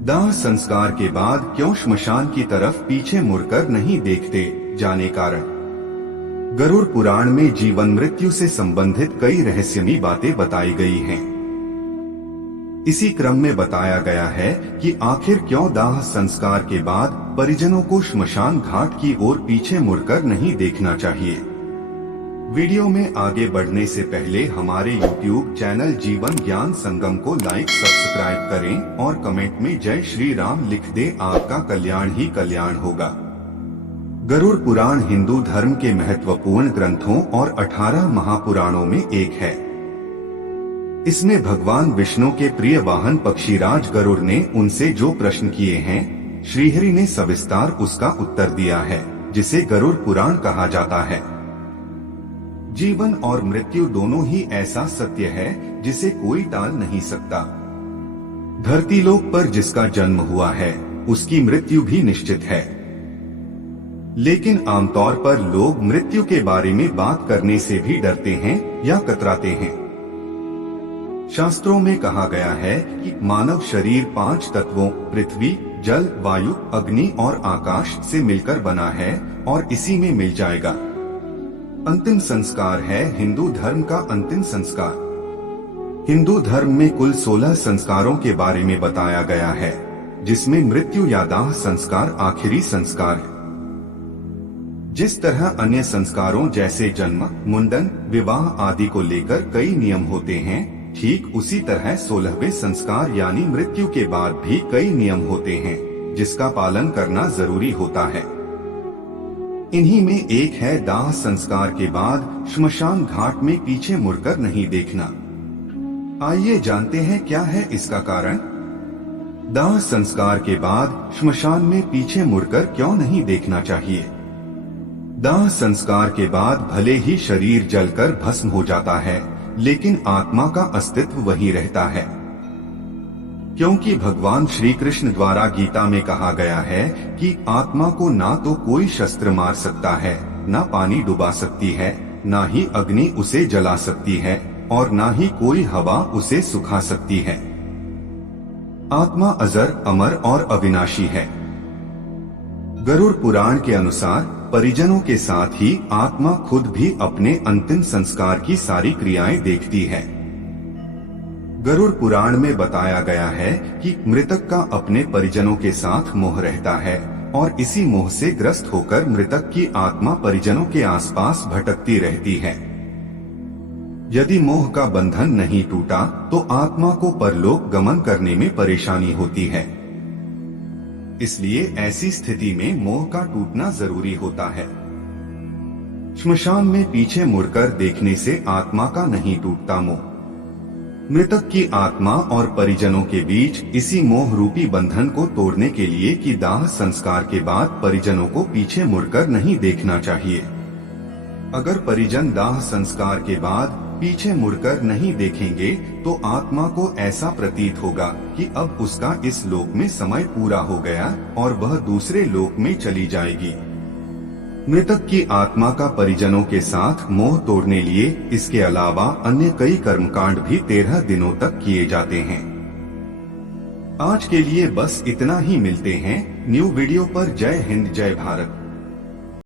दाह संस्कार के बाद क्यों श्मशान की तरफ पीछे मुड़कर नहीं देखते, जाने कारण। गरुड़ पुराण में जीवन मृत्यु से संबंधित कई रहस्यमयी बातें बताई गई हैं। इसी क्रम में बताया गया है कि आखिर क्यों दाह संस्कार के बाद परिजनों को श्मशान घाट की ओर पीछे मुड़कर नहीं देखना चाहिए। वीडियो में आगे बढ़ने से पहले हमारे YouTube चैनल जीवन ज्ञान संगम को लाइक सब्सक्राइब करें और कमेंट में जय श्री राम लिख दे, आपका कल्याण ही कल्याण होगा। गरुड़ पुराण हिंदू धर्म के महत्वपूर्ण ग्रंथों और 18 महापुराणों में एक है। इसमें भगवान विष्णु के प्रिय वाहन पक्षीराज गरुड़ ने उनसे जो प्रश्न किए हैं, श्रीहरि ने सविस्तार उसका उत्तर दिया है, जिसे गरुड़ पुराण कहा जाता है। जीवन और मृत्यु दोनों ही ऐसा सत्य है जिसे कोई टाल नहीं सकता। धरती लोक पर जिसका जन्म हुआ है उसकी मृत्यु भी निश्चित है, लेकिन आमतौर पर लोग मृत्यु के बारे में बात करने से भी डरते हैं या कतराते हैं। शास्त्रों में कहा गया है कि मानव शरीर 5 तत्वों पृथ्वी, जल, वायु, अग्नि और आकाश से मिलकर बना है और इसी में मिल जाएगा। अंतिम संस्कार है हिंदू धर्म का अंतिम संस्कार। हिंदू धर्म में कुल 16 संस्कारों के बारे में बताया गया है, जिसमें मृत्यु या दाह संस्कार आखिरी संस्कार है। जिस तरह अन्य संस्कारों जैसे जन्म, मुंडन, विवाह आदि को लेकर कई नियम होते हैं, ठीक उसी तरह 16वें संस्कार यानी मृत्यु के बाद भी कई नियम होते हैं, जिसका पालन करना जरूरी होता है। इन्हीं में एक है दाह संस्कार के बाद श्मशान घाट में पीछे मुड़कर नहीं देखना। आइए जानते हैं क्या है इसका कारण। दाह संस्कार के बाद श्मशान में पीछे मुड़कर क्यों नहीं देखना चाहिए। दाह संस्कार के बाद भले ही शरीर जलकर भस्म हो जाता है, लेकिन आत्मा का अस्तित्व वही रहता है, क्योंकि भगवान श्री कृष्ण द्वारा गीता में कहा गया है कि आत्मा को ना तो कोई शस्त्र मार सकता है, ना पानी डुबा सकती है, ना ही अग्नि उसे जला सकती है और ना ही कोई हवा उसे सुखा सकती है। आत्मा अजर, अमर और अविनाशी है। गरुड़ पुराण के अनुसार परिजनों के साथ ही आत्मा खुद भी अपने अंतिम संस्कार की सारी क्रियाएं देखती है। गरुड़ पुराण में बताया गया है कि मृतक का अपने परिजनों के साथ मोह रहता है और इसी मोह से ग्रस्त होकर मृतक की आत्मा परिजनों के आसपास भटकती रहती है। यदि मोह का बंधन नहीं टूटा तो आत्मा को परलोक गमन करने में परेशानी होती है। इसलिए ऐसी स्थिति में मोह का टूटना जरूरी होता है। श्मशान में पीछे मुड़कर देखने से आत्मा का नहीं टूटता मोह। मृतक की आत्मा और परिजनों के बीच इसी मोह रूपी बंधन को तोड़ने के लिए कि दाह संस्कार के बाद परिजनों को पीछे मुड़कर नहीं देखना चाहिए। अगर परिजन दाह संस्कार के बाद पीछे मुड़कर नहीं देखेंगे तो आत्मा को ऐसा प्रतीत होगा कि अब उसका इस लोक में समय पूरा हो गया और वह दूसरे लोक में चली जाएगी। मृतक की आत्मा का परिजनों के साथ मोह तोड़ने लिए इसके अलावा अन्य कई कर्मकांड भी 13 दिनों तक किए जाते हैं। आज के लिए बस इतना ही। मिलते हैं न्यू वीडियो पर। जय हिंद, जय भारत।